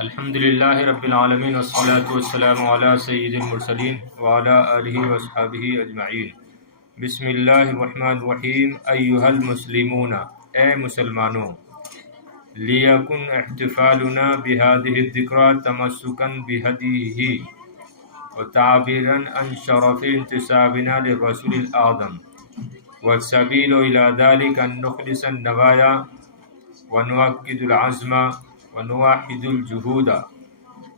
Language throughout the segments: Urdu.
الحمدللہ رب العالمین والصلاة والسلام علی سید المرسلین وعلی آلہ واصحابہ اجمعین۔ بسم اللہ الرحمن الرحیم۔ ایھا المسلمون، اے مسلمانوں، لیکن احتفالنا بہذہ الذکریٰ تمسکا بہدیہ وتعبیرا عن شرف انتسابنا للرسول الأعظم، والسبیل إلی ذلک ان نخلص النوایا ونؤکد العزم ونوحد الجہود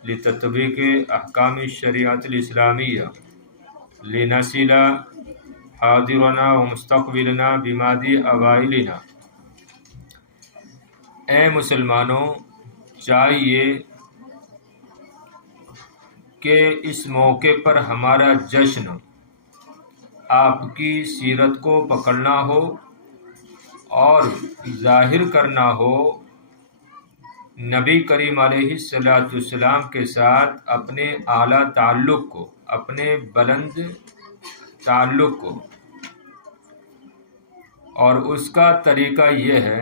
لتطبیق احکام الشریعۃ الاسلامیہ لنصل حاضرنا ومستقبلنا بماضی اوائلنا۔ اے مسلمانوں، چاہیے کہ اس موقع پر ہمارا جشن آپ کی سیرت کو پکڑنا ہو اور ظاہر کرنا ہو نبی کریم علیہ السلام کے ساتھ اپنے اعلیٰ تعلق کو، اپنے بلند تعلق کو، اور اس کا طریقہ یہ ہے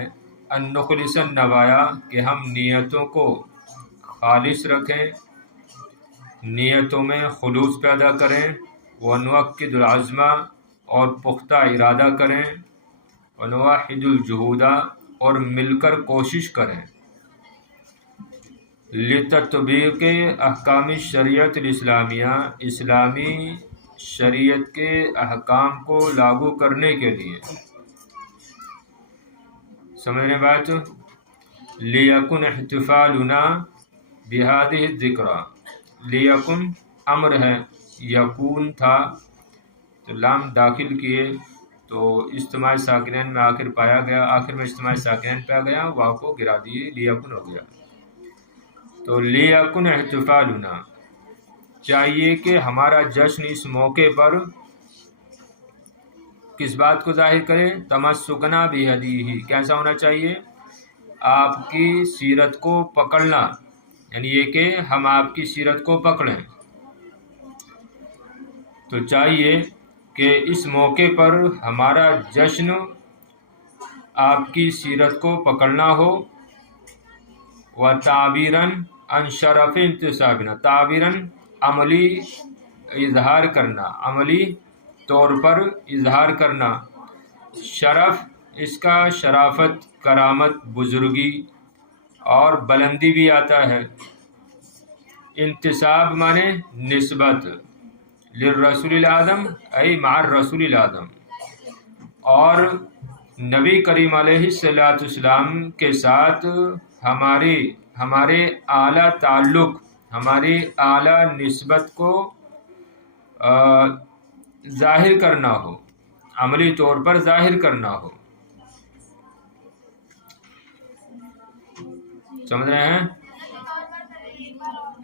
ان نخلص النوایا کہ ہم نیتوں کو خالص رکھیں، نیتوں میں خلوص پیدا کریں، ونؤکد العزم اور پختہ ارادہ کریں، ونوحد الجہود اور مل کر کوشش کریں، لتطبیق احکام الشریعۃ الاسلامیہ، اسلامی شریعت کے احکام کو لاگو کرنے کے لیے۔ سمجھ رہے بات؟ لیکن احتفالنا بہذہ الذکریٰ، لیکن امر ہے، یکون تھا تو لام داخل کیے تو اجتماع ساکنین میں آخر پایا گیا، آخر میں اجتماع ساکنین پایا گیا، واو کو گرا دیے، لیکن ہو گیا۔ تو لیکن احتفالنا، چاہیے کہ ہمارا جشن اس موقع پر کس بات کو ظاہر کرے؟ تمسکنا بہدیہ، کیسا ہونا چاہیے؟ آپ کی سیرت کو پکڑنا، یعنی یہ کہ ہم آپ کی سیرت کو پکڑیں۔ تو چاہیے کہ اس موقع پر ہمارا جشن آپ کی سیرت کو پکڑنا ہو، وتعبیراً عن شرف انتسابنا، تعبیراً عملی اظہار کرنا، عملی طور پر اظہار کرنا، شرف اس کا شرافت، کرامت، بزرگی اور بلندی بھی آتا ہے۔ انتساب مانے نسبت، للرسول الاعظم ای مع الرسول الاعظم، اور نبی کریم علیہ السلام کے ساتھ ہمارے اعلیٰ تعلق، ہماری اعلیٰ نسبت کو ظاہر کرنا ہو، عملی طور پر ظاہر کرنا ہو۔ سمجھ رہے ہیں؟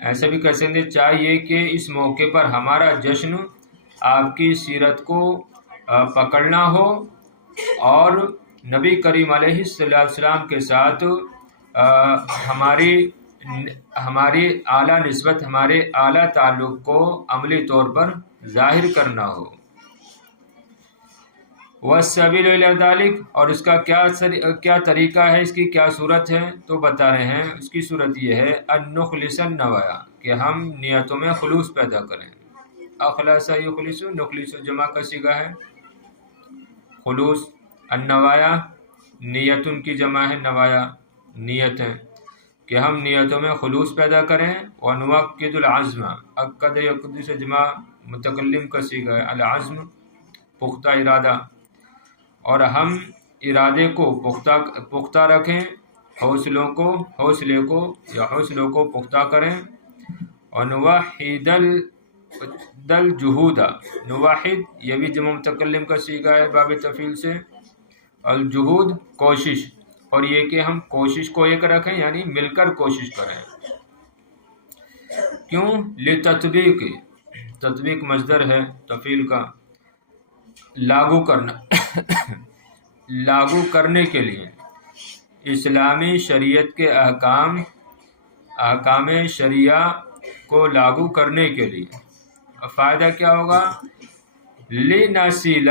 ایسے بھی کہہ سکتے ہیں، چاہیے کہ اس موقع پر ہمارا جشن آپ کی سیرت کو پکڑنا ہو اور نبی کریم علیہ السلام کے ساتھ ہماری اعلیٰ نسبت، ہمارے اعلیٰ تعلق کو عملی طور پر ظاہر کرنا ہو۔ والسبیل الی ذلک، اور اس کا کیا طریقہ ہے، اس کی کیا صورت ہے؟ تو بتا رہے ہیں اس کی صورت یہ ہے ان نخلص النوایا، کہ ہم نیتوں میں خلوص پیدا کریں۔ اخلص یخلص، نخلص جمع کا صیغہ ہے، خلوص، النوایا نیتن کی جمع ہے، نوایا نیتیں، کہ ہم نیتوں میں خلوص پیدا کریں، ونؤکد العزم، عقد یقد سے جمع متکلم کا صیغہ ہے، العزم پختہ ارادہ، اور ہم ارادے کو پختہ رکھیں، حوصلے کو پختہ کریں، ونوحد الجہود، نوحد یہ بھی جمع متکلم کا صیغہ ہے باب تفعیل سے، الجہود کوشش، اور یہ کہ ہم کوشش کو ایک رکھیں، یعنی مل کر کوشش کریں۔ کیوں؟ لتطبیق، تطبیق مصدر ہے تفعیل کا، لاگو کرنا لاگو کرنے کے لیے، اسلامی شریعت کے احکام شریعہ کو لاگو کرنے کے لیے۔ فائدہ کیا ہوگا؟ لنصل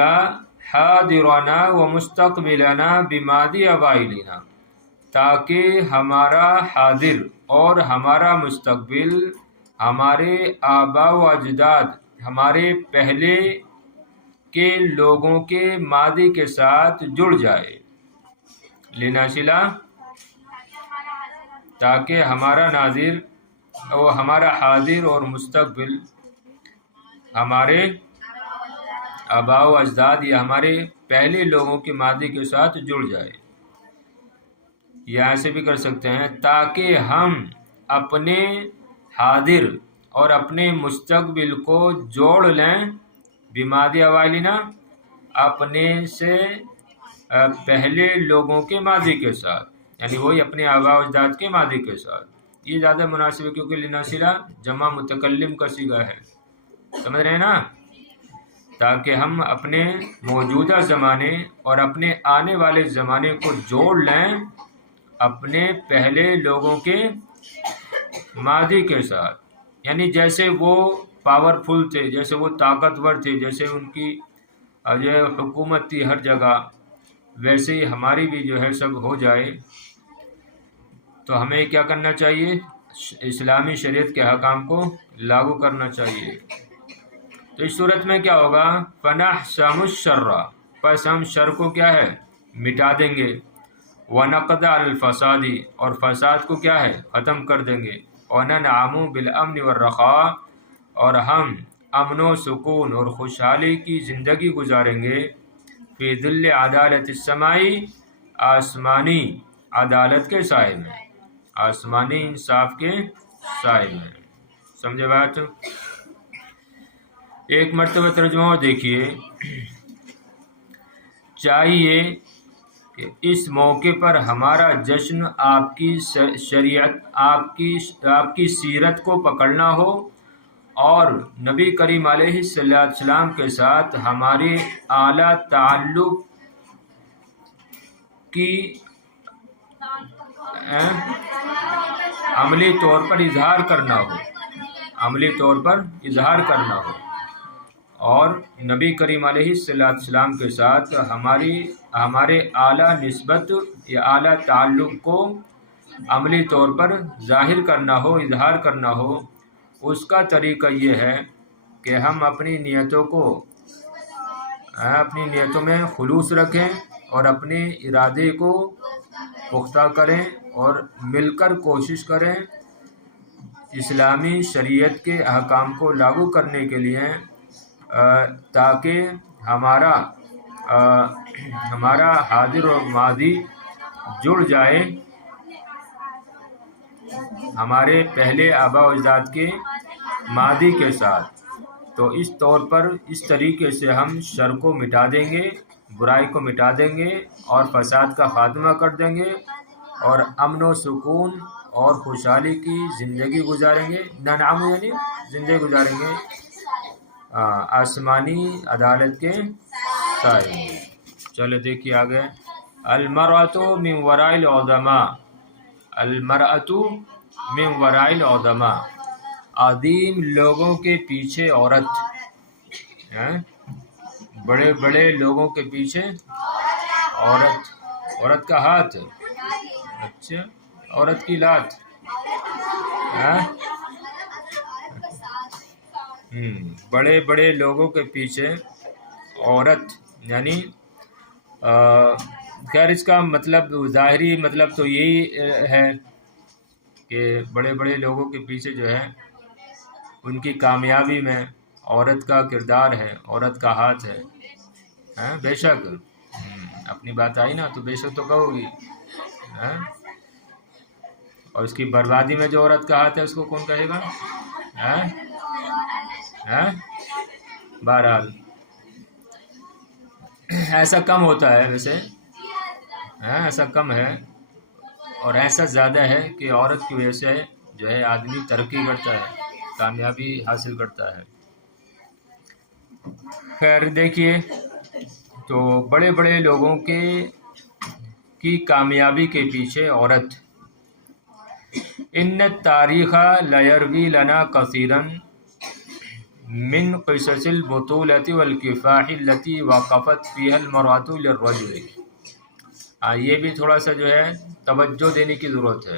حاضرنا ومستقبلنا بماضی اوائلنا، تاکہ ہمارا حاضر اور ہمارا مستقبل ہمارے آباء و اجداد ہمارے پہلے کے لوگوں کے ماضی کے ساتھ جڑ جائے، لنصلا تاکہ ہمارا حاضر اور مستقبل ہمارے آباء و اجداد یا ہمارے پہلے لوگوں کے ماضی کے ساتھ جڑ جائے، یا ایسے بھی کر سکتے ہیں تاکہ ہم اپنے حاضر اور اپنے مستقبل کو جوڑ لیں بماضی اوائلنا، اپنے سے پہلے لوگوں کے ماضی کے ساتھ، یعنی وہی اپنے آباء و اجداد کے ماضی کے ساتھ۔ یہ زیادہ مناسب ہے کیونکہ لنصلا جمع متکلم کا صیغہ ہے، سمجھ رہے ہیں نا؟ تاکہ ہم اپنے موجودہ زمانے اور اپنے آنے والے زمانے کو جوڑ لیں اپنے پہلے لوگوں کے ماضی کے ساتھ، یعنی جیسے وہ پاورفل تھے، جیسے وہ طاقتور تھے، جیسے ان کی جو ہے حکومت تھی ہر جگہ، ویسے ہی ہماری بھی جو ہے سب ہو جائے۔ تو ہمیں کیا کرنا چاہیے؟ اسلامی شریعت کے احکام کو لاگو کرنا چاہیے۔ تو اس صورت میں کیا ہوگا؟ فنحسم الشر، پس ہم شر کو کیا ہے؟ مٹا دیں گے، ونقض علی الفساد، اور فساد کو کیا ہے؟ ختم کر دیں گے، وننعم بالامن والرخاء، اور ہم امن و سکون اور خوشحالی کی زندگی گزاریں گے، فی ظل عدالت السمائی، آسمانی عدالت کے سائے میں، آسمانی انصاف کے سائے میں۔ سمجھے بات؟ ایک مرتبہ ترجمہ دیکھیے۔ چاہیے کہ اس موقع پر ہمارا جشن آپ کی شریعت، آپ کی سیرت کو پکڑنا ہو، اور نبی کریم علیہ السلام کے ساتھ ہمارے اعلیٰ تعلق کی عملی طور پر اظہار کرنا ہو، عملی طور پر اظہار کرنا ہو، اور نبی کریم علیہ السلام کے ساتھ ہمارے اعلیٰ نسبت یا اعلیٰ تعلق کو عملی طور پر ظاہر کرنا ہو، اظہار کرنا ہو۔ اس کا طریقہ یہ ہے کہ ہم اپنی نیتوں میں خلوص رکھیں اور اپنے ارادے کو پختہ کریں، اور مل کر کوشش کریں اسلامی شریعت کے احکام کو لاگو کرنے کے لیے، تاکہ ہمارا حاضر اور ماضی جڑ جائے ہمارے پہلے آباء و اجداد کے ماضی کے ساتھ۔ تو اس طریقے سے ہم شر کو مٹا دیں گے، برائی کو مٹا دیں گے، اور فساد کا خاتمہ کر دیں گے، اور امن و سکون اور خوشحالی کی زندگی گزاریں گے، ننعم یعنی زندگی گزاریں گے آسمانی عدالت کے سائے میں۔ چلو دیکھیے آگے۔ المرأۃ من وراء العظماء، المرأۃ من وراء العظماء، عظیم لوگوں کے پیچھے عورت، بڑے بڑے لوگوں کے پیچھے عورت کا ہاتھ، اچھا عورت کی لات، بڑے بڑے لوگوں کے پیچھے عورت، یعنی خیر اس کا مطلب ظاہری مطلب تو یہی ہے کہ بڑے بڑے لوگوں کے پیچھے جو ہے ان کی کامیابی میں عورت کا کردار ہے، عورت کا ہاتھ ہے۔ بے شک اپنی بات آئی نا تو بے شک تو کہو گی، اور اس کی بربادی میں جو عورت کا ہاتھ ہے اس کو کون کہے گا؟ بہرحال ایسا کم ہوتا ہے، ویسے ایسا کم ہے، اور ایسا زیادہ ہے کہ عورت کی وجہ سے جو ہے آدمی ترقی کرتا ہے، کامیابی حاصل کرتا ہے۔ خیر دیکھیے، تو بڑے بڑے لوگوں کی کامیابی کے پیچھے عورت۔ ان التاریخ لیروی لنا کثیرا من قصص البطولة والکفاح التي وقفت فيها المرأة للرجل۔ یہ بھی تھوڑا سا جو ہے توجہ دینے کی ضرورت ہے۔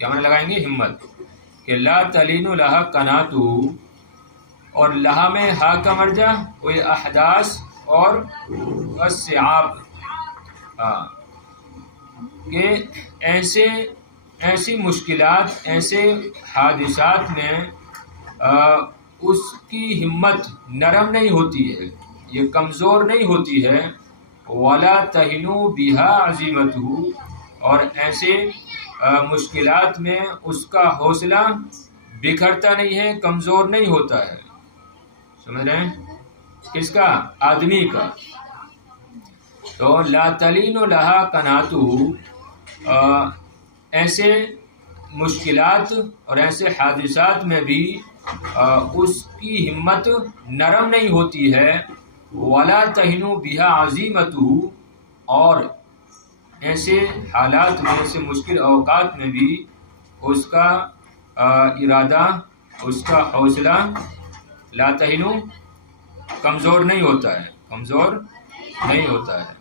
کیا معنی لگائیں گے؟ ہمت. کہ لا تلین لہا قناتو، اور لہا میں ہا کا مرجع وہی احداث اور الصعاب، کہ ایسی مشکلات، ایسے حادثات میں اس کی ہمت نرم نہیں ہوتی ہے، یہ کمزور نہیں ہوتی ہے. ولا تہنوا بہا عزیمتہ، اور ایسے مشکلات میں اس کا حوصلہ بکھرتا نہیں ہے، کمزور نہیں ہوتا ہے. سمجھ رہے ہیں؟ کس کا؟ آدمی کا. تو لا تلین لہا قناتہ، ایسے مشکلات اور ایسے حادثات میں بھی اس کی ہمت نرم نہیں ہوتی ہے. ولا تہنوا بہا عزیمتہ، اور ایسے حالات میں، ایسے مشکل اوقات میں بھی اس کا ارادہ، اس کا حوصلہ لا تہنوا کمزور نہیں ہوتا ہے، کمزور نہیں ہوتا ہے.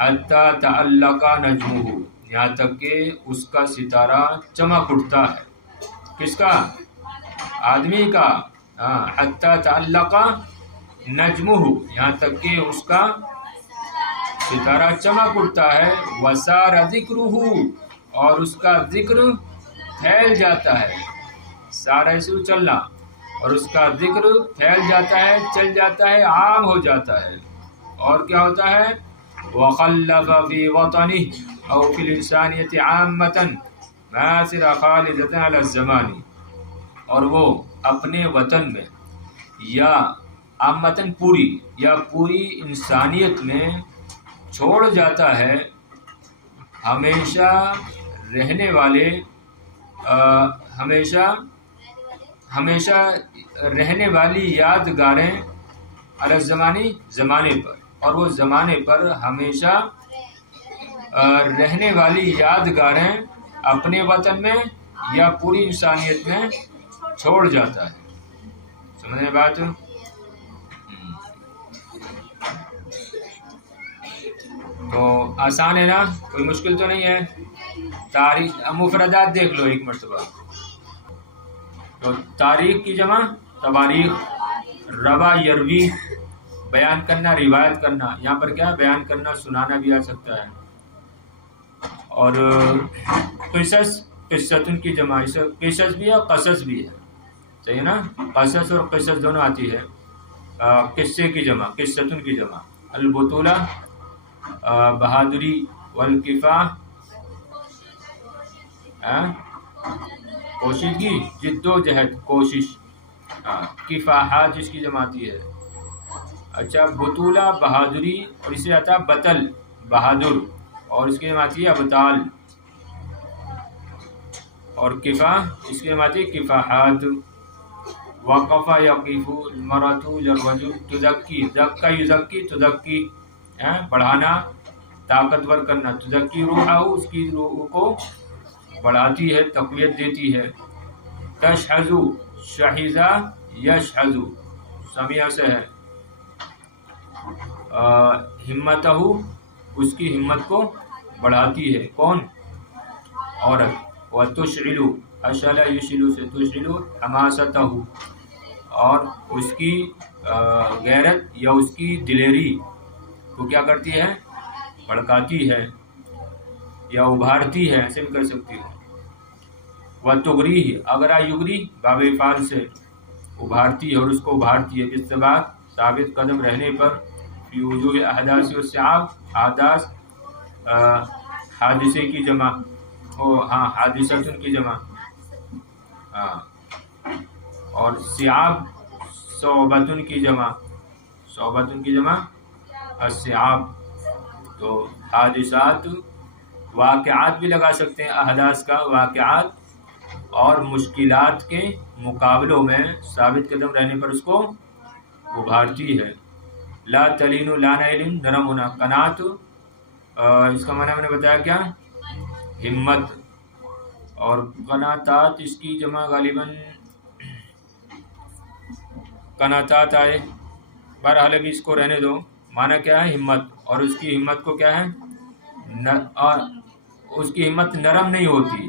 حتی تعلق نجمہ، یہاں تک کہ اس کا ستارہ چمک اٹھتا ہے. کس کا؟ آدمی کا. حتی تعلق نجمہ، یہاں تک کہ اس کا ستارہ چمک اٹھتا ہے. وسار ذکرہ، اور اس کا ذکر پھیل جاتا ہے. سارا سے چلنا، اور اس کا ذکر پھیل جاتا ہے، چل جاتا ہے، عام ہو جاتا ہے. اور کیا ہوتا ہے؟ وخلف فی وطنہ او فی الانسانیت عامۃ مآثر خالدۃ علی الزمان، اور وہ اپنے وطن میں یا عامتاً پوری، یا پوری انسانیت میں چھوڑ جاتا ہے ہمیشہ رہنے والے، ہمیشہ رہنے والی یادگاریں علی الزمانی، زمانے پر، اور وہ زمانے پر ہمیشہ رہنے والی یادگاریں اپنے وطن میں یا پوری انسانیت میں چھوڑ جاتا ہے. سمجھنے بات؟ تو آسان ہے نا، کوئی مشکل تو نہیں ہے. تاریخ مفردات دیکھ لو ایک مرتبہ. تو تاریخ کی جمع تواریخ. روا یروی، بیان کرنا، روایت کرنا. یہاں پر کیا بیان کرنا، سنانا بھی آ سکتا ہے. اور قصص، قصتن کی جمع، قصص بھی ہے، قصص بھی ہے. صحیح نا؟ قصص اور قصص دونوں آتی ہے. قصے کی جمع قصتن کی جمع. البطولہ، بہادری. والکفاح، کوششگی، جد و جہد، کوشش. کفاحات جس کی جمع آتی ہے. اچھا، بطولہ بہادری، اور اسے آتا ہے بطل بہادر، اور اس کی جمع آتی ہے ابطال. اور کفاح، اس کی جمع آتی ہے کفاحات. وقف یقف المرأة للرجل تزکی، زکا یزکی، تزکی بڑھانا، طاقتور کرنا. تزکی روحہ، اس کی روح کو بڑھاتی ہے، تقویت دیتی ہے. تشحذ، شحیزہ یشحذ، سمیہ سے ہے. ہمتہ، اس کی ہمت کو بڑھاتی ہے. کون؟ عورت. وتشعل، اشعل یشعل سے تشعل حماستہ، اور اس کی غیرت یا اس کی دلیری کو کیا کرتی ہے؟ بھڑکاتی ہے یا ابھارتی ہے، ایسے بھی کر سکتی ہو. وتغریہ، اگرا یغری، باب فعل سے ابھارتی ہے، اور اس کو ابھارتی ہے. باستباق، ثابت قدم رہنے پر. فی وجوہ احداث والصعاب، احداث حادثے کی جمع، حادثتن کی جمع. اور صعاب صعوبتن کی جمع، صعوبتن کی جمع الصعاب. تو حادثات، واقعات بھی لگا سکتے ہیں، احداث کا واقعات، اور مشکلات کے مقابلوں میں ثابت قدم رہنے پر اس کو ابھارتی ہے. لا تلین، لا نائلن، نرم ہونا. قنات، اس کا معنی میں نے بتایا کیا؟ ہمت. اور قناتات، اس کی جمع غالباً قناتات آئے. بہرحال ابھی اس کو رہنے دو. معنی کیا ہے؟ ہمت. اور اس کی ہمت کو کیا ہے؟ اور اس کی ہمت نرم نہیں ہوتی.